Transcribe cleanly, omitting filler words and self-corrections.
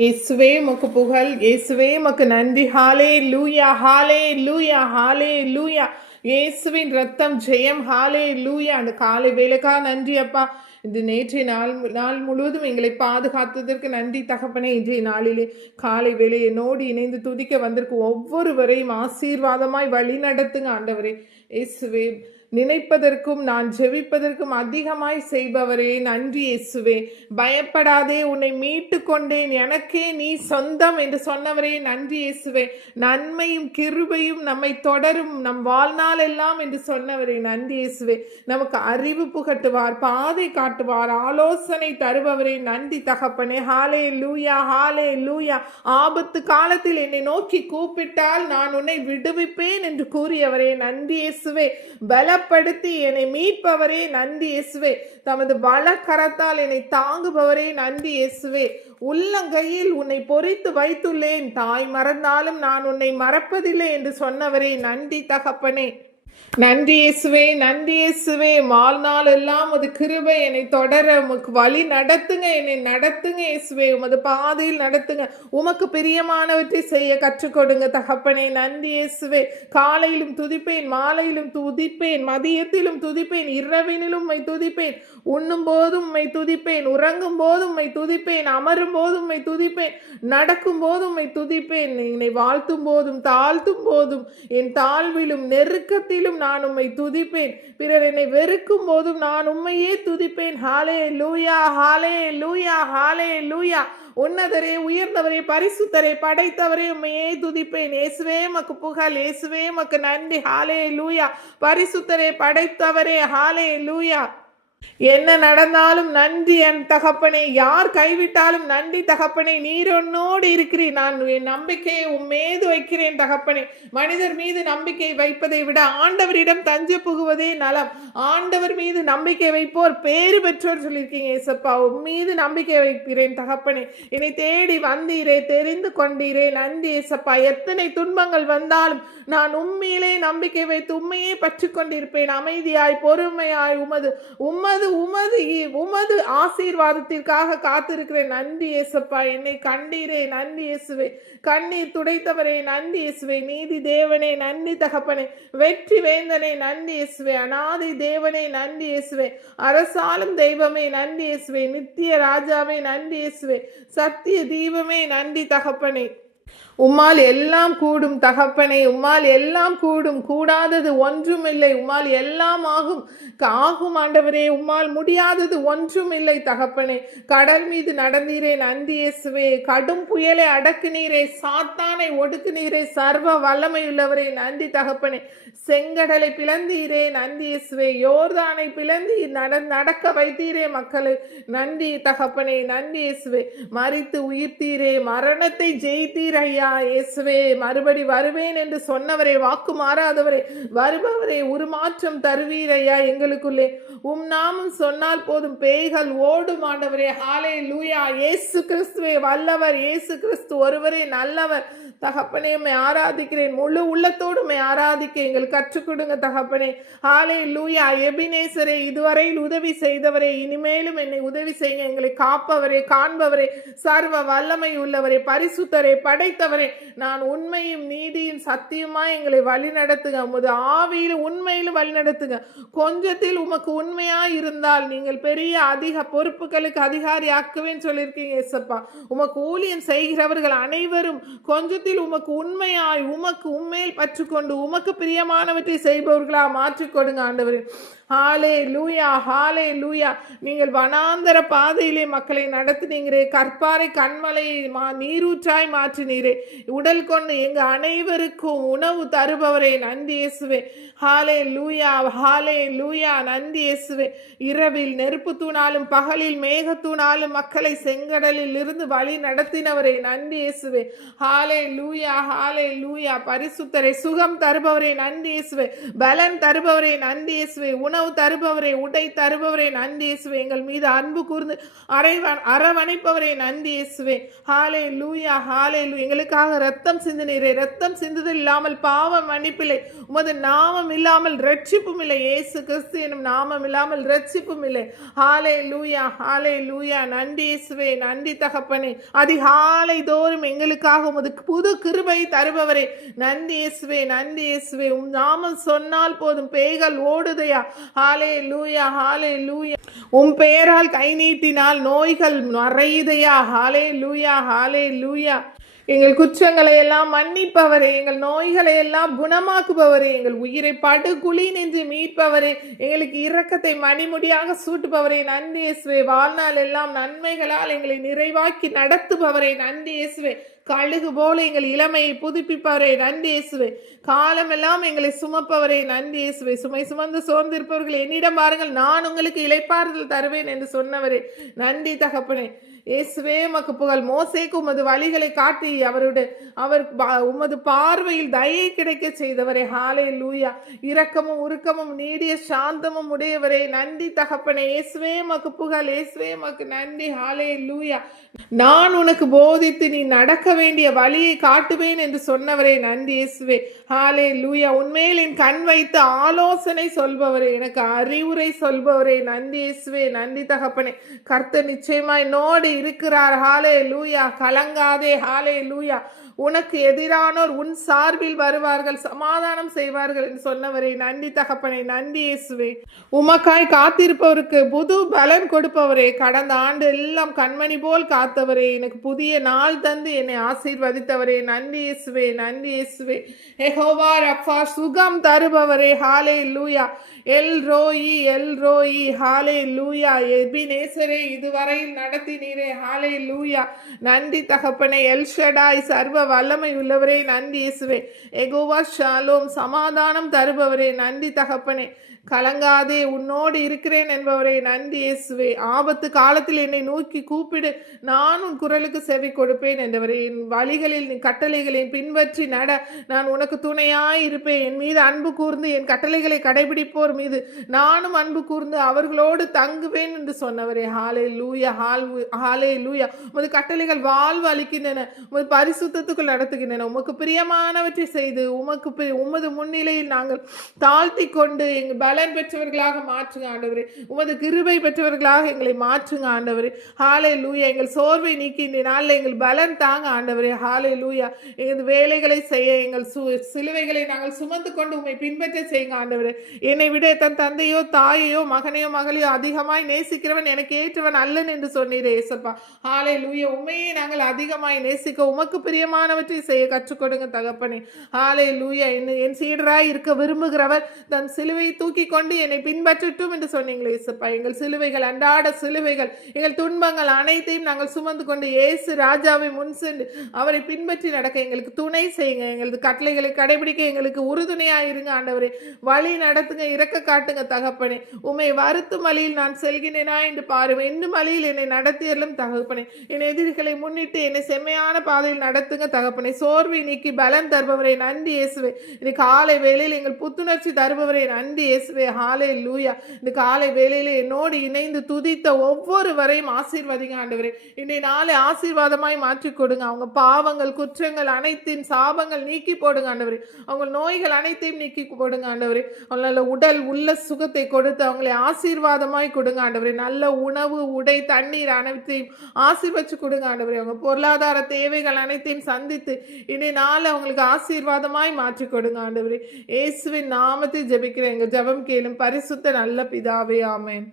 இயேசுவே உமக்கு புகழ், இயேசுவே உமக்கு நன்றி. ஹாலே லூயா, ஹாலே லூயா, ஹாலே லூயா. இயேசுவின் ரத்தம் ஜெயம். ஹாலே லூயா. அந்த காலை வேலைக்கா நன்றி அப்பா. இந்த நேற்றைய நாள் முழுவதும் எங்களை பாதுகாத்ததற்கு நன்றி தகப்பனே. இன்றைய நாளிலே காலை வேலை என்னோடு இணைந்து துதிக்க வந்திருக்கும் ஒவ்வொருவரையும் ஆசீர்வாதமாய் வழி நடத்துங்க ஆண்டவரே. இயேசுவே, நினைப்பதற்கும் நான் ஜெபிப்பதற்கும் அதிகமாய் செய்பவரே நன்றி இயேசுவே. பயப்படாதே, உன்னை மீட்டு கொண்டேன், எனக்கே நீ சொந்தம் என்று சொன்னவரே நன்றி இயேசுவே. நன்மையும் கிருபையும் நம்மை தொடரும் நம் வாழ்நாள் எல்லாம் என்று சொன்னவரே நன்றி இயேசுவே. நமக்கு அறிவு புகட்டுவார், பாதை காட்டுவார், ஆலோசனை தருபவரே நன்றி தகப்பனே. ஹாலே லூயா, ஹாலே லூயா. ஆபத்து காலத்தில் என்னை நோக்கி கூப்பிட்டால் நான் உன்னை விடுவிப்பேன் என்று கூறியவரே நன்றி இயேசுவே. பலப்படுத்தி என்னை மீட்பவரே நன்றி இயேசுவே. தமது பல கரத்தால் என்னை தாங்குபவரே நன்றி இயேசுவே. உள்ளங்கையில் உன்னை பொறித்து வைத்துள்ளேன், தாய் மறந்தாலும் நான் உன்னை மறப்பதில்லை என்று சொன்னவரே நன்றி தகப்பனே. நன்றி இயேசுவே, நன்றி இயேசுவே. வாழ்நாள் எல்லாம் உமது கிருபை என்னை தொடர உமக்கு வழி நடத்துங்க, என்னை நடத்துங்க இயேசுவே. உமது பாதையில் நடத்துங்க. உமக்கு பிரியமானவற்றை செய்ய கற்றுக் கொடுங்க தகப்பனே. நன்றி இயேசுவே. காலையிலும் துதிப்பேன், மாலையிலும் துதிப்பேன், மதியத்திலும் துதிப்பேன், இரவினிலும் உம்மை துதிப்பேன். உண்ணும் போதும் உம்மை துதிப்பேன், உறங்கும் போதும் உம்மை துதிப்பேன், அமரும் போதும் உம்மை துதிப்பேன், நடக்கும் போதும் உம்மை துதிப்பேன். என்னை வாழ்த்தும் போதும் தாழ்த்தும் போதும் என் தாழ்விலும் நெருக்கத்திலும் நான் உம்மை துதிப்பேன். பிறர் என்னை வெறுக்கும் போதும் நான் உம்மையே துதிப்பேன். ஹாலே லூயா, ஹாலே லூயா, ஹாலே லூயா. உன்னதரே, உயர்ந்தவரே, பரிசுத்தரே, படைத்தவரே உம்மையே துதிப்பேன். இயேசுவே மக்கு புகழ், இயேசுவே மக்கு நன்றி. ஹாலே லூயா. பரிசுத்தரே, படைத்தவரே, ஹாலே லூயா. என்ன நடந்தாலும் நன்றி என் தகப்பனே, யார் கைவிட்டாலும் நன்றி தகப்பனே. நீர் உன்னோடு இருக்கிறீர், நான் என் நம்பிக்கையை உம்மீது வைக்கிறேன் தகப்பனே. மனிதர் மீது நம்பிக்கை வைப்பதை விட ஆண்டவரிடம் தஞ்ச புகுவதே நலம். ஆண்டவர் மீது நம்பிக்கை வைப்போர் பேறு பெற்றோர் சொல்லியிருக்கீங்க ஏசப்பா. உம்மீது நம்பிக்கை வைக்கிறேன் தகப்பனே. என்னை தேடி வந்தீரே, தெரிந்து கொண்டீரே, நன்றி ஏசப்பா. எத்தனை துன்பங்கள் வந்தாலும் நான் உண்மையிலே நம்பிக்கை வைத்து உண்மையே பற்றி கொண்டிருப்பேன். அமைதியாய் பொறுமையாய் உமது உமது உமது உமது ஆசீர்வாதத்திற்காக காத்திருக்கிறேன். நன்றி இயேசப்பா. என்னை கண்டீரே, நன்றி இயேசுவே. கண்ணீர் துடைத்தவரே நன்றி இயேசுவே. நீதி தேவனே நன்றி தகப்பனே. வெற்றி வேந்தனே நன்றி இயேசுவே. அநாதி தேவனே நன்றி இயேசுவே. அரசாளும் தெய்வமே நன்றி இயேசுவே. நித்திய ராஜாவே நன்றி இயேசுவே. சத்திய தீபமே நன்றி தகப்பனே. உம்மால் எல்லாம் கூடும் தகப்பனே, உம்மால் எல்லாம் கூடும், கூடாதது ஒன்றும் இல்லை. உம்மால் எல்லாம் ஆகும் ஆகும் ஆண்டவரே. உம்மால் முடியாதது ஒன்றும் இல்லை தகப்பனே. கடல் மீது நடந்தீரே நன்றி இயேசுவே. கடும் புயலை அடக்குனீரே, சாத்தானை ஒடுக்குனீரே, சர்வ வல்லமையுள்ளவரே நன்றி தகப்பனே. செங்கடலை பிளந்தீரே நன்றி இயேசுவே. யோர்தானை பிளந்து நடக்க வைத்தீரே மக்களை நன்றி தகப்பனே. நன்றி இயேசுவே. மரித்து உயிர்த்தீரே, மரணத்தை ஜெயித்தீர் ஐயா இயேசுவே. மறுபடி வருவேன் என்று சொன்னவரே, வாக்கு மாறாதவரே, வருபவரே, உருமாற்றம் தருவீரையா எங்களுக்குள்ளே. நாமும் சொன்னால் போதும் பேய்கள் ஓடும் ஆண்டவரே. ஹாலே லூயா. இயேசு கிறிஸ்துவே வல்லவர், இயேசு கிறிஸ்து ஒருவரே நல்லவர் தகப்பனே. உம்மை ஆராதிக்கிறேன், முழு உள்ளத்தோடு உம்மை ஆராதிக்க எங்களுக்கு கற்றுக் கொடுங்க தகப்பனே. ஹாலே லூயா. எபினேசரே, இதுவரையில் உதவி செய்தவரே, இனிமேலும் என்னை உதவி செய்ய எங்களை காப்பவரே, காண்பவரே, சர்வ வல்லமை உள்ளவரே, பரிசுத்தரே, படைத்தவரே, நான் உண்மையும் நீதியும் சத்தியமாய் எங்களை வழி நடத்துங்க. உமது ஆவியிலும் உண்மையிலும் வழி நடத்துங்க. கொஞ்சத்தில் உமக்கு உண்மையாய் இருந்தால் நீங்கள் பெரிய அதிக பொறுப்புகளுக்கு அதிகாரி ஆக்குவேன்னு சொல்லியிருக்கீங்க ஏசப்பா. உமக்கு ஊழியம் செய்கிறவர்கள் அனைவரும் கொஞ்சத்தில் உமக்கு உண்மையாய் உமக்கு உண்மையில் பற்றுக்கொண்டு உமக்கு பிரியமானவற்றை செய்பவர்களா மாற்றிக் கொடுங்க ஆண்டவரே. ஹாலே லூயா, ஹாலே லூயா. நீங்கள் வனாந்தர பாதையிலே மக்களை நடத்தினீங்களே, கற்பாறை கண்மலை நீரூற்றாய் மாற்றினீரே, உடல் கொண்டு எங்க அனைவருக்கும் உணவு தருபவரே நன்றி இயேசுவே. ஹாலே லூயா, ஹாலே லூயா. நன்றி இயேசுவே. இரவில் நெருப்பு தூணாலும் பகலில் மேகத்தூணாலும் மக்களை செங்கடலில் இருந்து வழி நடத்தினவரே நன்றி இயேசுவே. ஹாலே லூயா, ஹாலே லூயா. பரிசுத்தரை, சுகம் தருபவரே நன்றி இயேசுவே. பலன் தருபவரே நன்றி இயேசுவே. உணவு தருபவரே, உடை தருபவரே நன்றி இயேசுவே. எங்கள் மீது அன்பு கூர்ந்து அரவணைப்பவரே நன்றி இயேசுவே. ஹாலே லூயா, ஹாலே லூயா. எங்களுக்காக ரத்தம் சிந்தினீரே, ரத்தம் சிந்துதல் இல்லாமல் பாவம் மன்னிப்பில்லை, உமது நாமம் இல்லாமல் ரட்சிப்பும் இல்லை. இயேசு கிறிஸ்து எனும் நாமம் இல்லாமல் ரட்சிப்பும் இல்லை. ஹாலே லூயா, ஹாலே லூயா. நன்றி இயேசுவே, நன்றி தகப்பனே. அதிகாலை தோறும் எங்களுக்காக உமது புது கிருபை தருபவரே நன்றி இயேசுவே, நன்றி இயேசுவே. உம் நாமம் சொன்னால் போதும் பேய்கள் ஓடுதையா. ஹாலே லூயா, ஹாலே லூயா. உம் பெயரால் கை நீட்டினால் நோய்கள் மறையுதையா. ஹாலே லூயா, ஹாலே லூயா. எங்கள் குற்றங்களை எல்லாம் மன்னிப்பவரே, எங்கள் நோய்களை எல்லாம் குணமாக்குபவரே, எங்கள் உயிரை படுகுழி நின்று மீட்பவரே, எங்களுக்கு இரக்கத்தை மணிமுடியாக சூட்டுபவரே நன்றி இயேசுவே. வாழ்நாள் எல்லாம் நன்மைகளால் எங்களை நிறைவாக்கி நடத்துபவரே நன்றி இயேசுவே. கழுகு போல எங்கள் இளமையை புதுப்பிப்பவரே நன்றி இயேசுவே. காலமெல்லாம் எங்களை சுமப்பவரே நன்றி இயேசுவே. சுமை சுமந்து சோர்ந்திருப்பவர்கள் என்னிடம் பாருங்கள், நான் உங்களுக்கு இளைப்பாறுதல் தருவேன் என்று சொன்னவரே நன்றி தகப்பனே. இயேசுவே உமக்கு புகழ். மோசேக்கு உமது வழிகளை காட்டி உமது பார்வையில் தயை கிடைக்க செய்தவரே. ஹாலே லூயா. இரக்கமும் உருக்கமும் நீடிய சாந்தமும் உடையவரே நன்றி தகப்பனே. இயேசுவே உமக்கு புகழ், இயேசுவே உமக்கு நன்றி. ஹாலே லூயா. நான் உனக்கு போதித்து நீ நடக்க வேண்டிய வழியை காட்டுவேன் என்று சொன்னவரே நன்றி இயேசுவே. ஹாலே லூயா. உண்மையில் என் கண் வைத்து ஆலோசனை சொல்பவரே, எனக்கு அறிவுரை சொல்பவரே நன்றி இயேசுவே. நன்றி தகப்பனே. கர்த்தர் நிச்சயமாய் நோடி இருக்கிறார். ஹாலே லூயா. கலங்காதே. ஹாலே லூயா. உனக்கு எதிரானோர் உன் சார்பில் வருவார்கள், சமாதானம் செய்வார்கள் என்று சொன்னவரே நன்றி தகப்பனே. நன்றி இயேசுவே. உமக்காய் காத்திருப்பவருக்கு புது பலன் கொடுப்பவரே, கடந்த ஆண்டு எல்லாம் கண்மணி போல் காத்தவரே, எனக்கு புதிய நாள் தந்து என்னை ஆசீர்வதித்தவரே நன்றி இயேசுவே, நன்றி இயேசுவே. யெகோவா ரஃபா, சுகம் தருபவரே. Hallelujah. El Roi, El Roi. Hallelujah. எபினேசரே, இதுவரையில் நடத்தினீரே. ஹாலே லூயா. நன்றி தகப்பனே. எல் ஷடாய், சர்வ வல்லமை உள்ளவரே நன்றி இயேசுவே. யெகோவா ஷாலோம், சமாதானம் தருபவரே நன்றி தகப்பனே. கலங்காதே, உன்னோடு இருக்கிறேன் என்பவரே நன்றி இயேசுவே. ஆபத்து காலத்தில் என்னை நோக்கி கூப்பிடு, நான் உன் குரலுக்கு செவி கொடுப்பேன் என்றவரே. என் வழிகளில் நீ கட்டளைகளை பின்பற்றி நட, நான் உனக்கு துணையாய் இருப்பேன். என் மீது அன்பு கூர்ந்து என் கட்டளைகளை கடைபிடிப்போர் மீது நானும் அன்பு கூர்ந்து அவர்களோடு தங்குவேன் என்று சொன்னவரே. ஹாலே லூயா, ஹாலே லூயா. உமது கட்டளைகள் வாழ்வு அளிக்கின்றன, உமது பரிசுத்தத்துக்குள் நடத்துகின்றன. உமக்கு பிரியமானவற்றை செய்து உமது முன்னிலையில் நாங்கள் தாழ்த்தி கொண்டு எங்கள் பலன் பெற்றவர்களாக மாற்றுங்க ஆண்டவரே. உமது கிருபை பெற்றவர்களாக எங்களை மாற்றுங்க ஆண்டவரே. ஹாலே லூயா. எங்கள் சோர்வை நீக்கி இந்த நாளில் எங்கள் பலன் தாங்க ஆண்டவரே. ஹாலே லூயா. எங்கள் வேலைகளை செய்ய எங்கள் சிலுவைகளை நாங்கள் சுமந்து கொண்டு உண்மை பின்பற்ற செய்யுங்க ஆண்டவரே. என்னை விட தன் தந்தையோ தாயையோ மகனையோ மகளையோ அதிகமாய் நேசிக்கிறவன் எனக்கு ஏற்றவன் அல்லன் என்று சொன்னீரே ஏசப்பா. ஹாலே லூயா. உண்மையை நாங்கள் அதிகமாய் நேசிக்க உமக்கு பிரியமானவற்றை செய்ய கற்றுக் கொடுங்க தகப்பனே. ஹாலே லூயா. என் சீடராய் இருக்க விரும்புகிறவர் தன் சிலுவை தூக்கி கொண்டு என்னை பின்பற்றட்டும் என்று சொன்னீங்களே இயேசுப்பா. எங்கள் சிலுவைகள், அன்றாட சிலுவைகள், எங்கள் துன்பங்கள் அனைத்தையும் நாங்கள் சுமந்து கொண்டு இயேசு ராஜாவை முன் சென்று அவரை பின்பற்றி நடக்க எங்களுக்கு துணை செய்யுங்க. எங்களது கட்டளைகளை கடைபிடிக்க எங்களுக்கு உறுதுணையாயிருங்க ஆண்டவரே. வழி நடத்துங்க, இரக்க காட்டுங்க தகப்பனே. உம்மை வருத்தும் வழியில் நான் செல்கின்றேனா என்று பாருங்க. இன்னும் வழியில் என்னை நடத்தியலும் தகப்பனே. என் எதிரிகளை முன்னிட்டு என்னை செம்மையான பாதையில் நடத்துங்க தகப்பனே. சோர்வை நீக்கி பலன் தருபவரே நன்றி இயேசுவே. இந்த காலை வேளையில் எங்கள் புத்துணர்ச்சி தருபவரே நன்றி இயேசுவே. ஹாலே லூயா. இந்த காலை வேளையிலே என்னோடு இணைந்து துதித்த ஒவ்வொருவரையும் ஆசீர்வதிங்க ஆண்டவரே. இன்றைய நாளை ஆசீர்வாதமாய் மாற்றி கொடுங்க. அவங்க பாவங்கள், குற்றங்கள் அனைத்தையும், சாபங்கள் நீக்கி போடுங்க ஆண்டவரே. அவங்க நோய்கள் அனைத்தையும் நீக்கி போடுங்க ஆண்டவரே. அவங்கள உடல் உள்ள சுகத்தை கொடுத்து அவங்களை ஆசீர்வாதமாய் கொடுங்க ஆண்டவரே. நல்ல உணவு, உடை, தண்ணீர் அனைத்தையும் ஆசீர்வச்சு கொடுங்க ஆண்டவரே. அவங்க பொருளாதார தேவைகள் அனைத்தையும் சந்தித்து இன்றைய நாள் அவங்களுக்கு ஆசீர்வாதமாய் மாற்றி கொடுங்க ஆண்டவரே. இயேசுவின் நாமத்தை ஜெபிக்கிறேன். எங்கள் ஜெபம் கேளும் பரிசுத்த நல்ல பிதாவே. ஆமென்.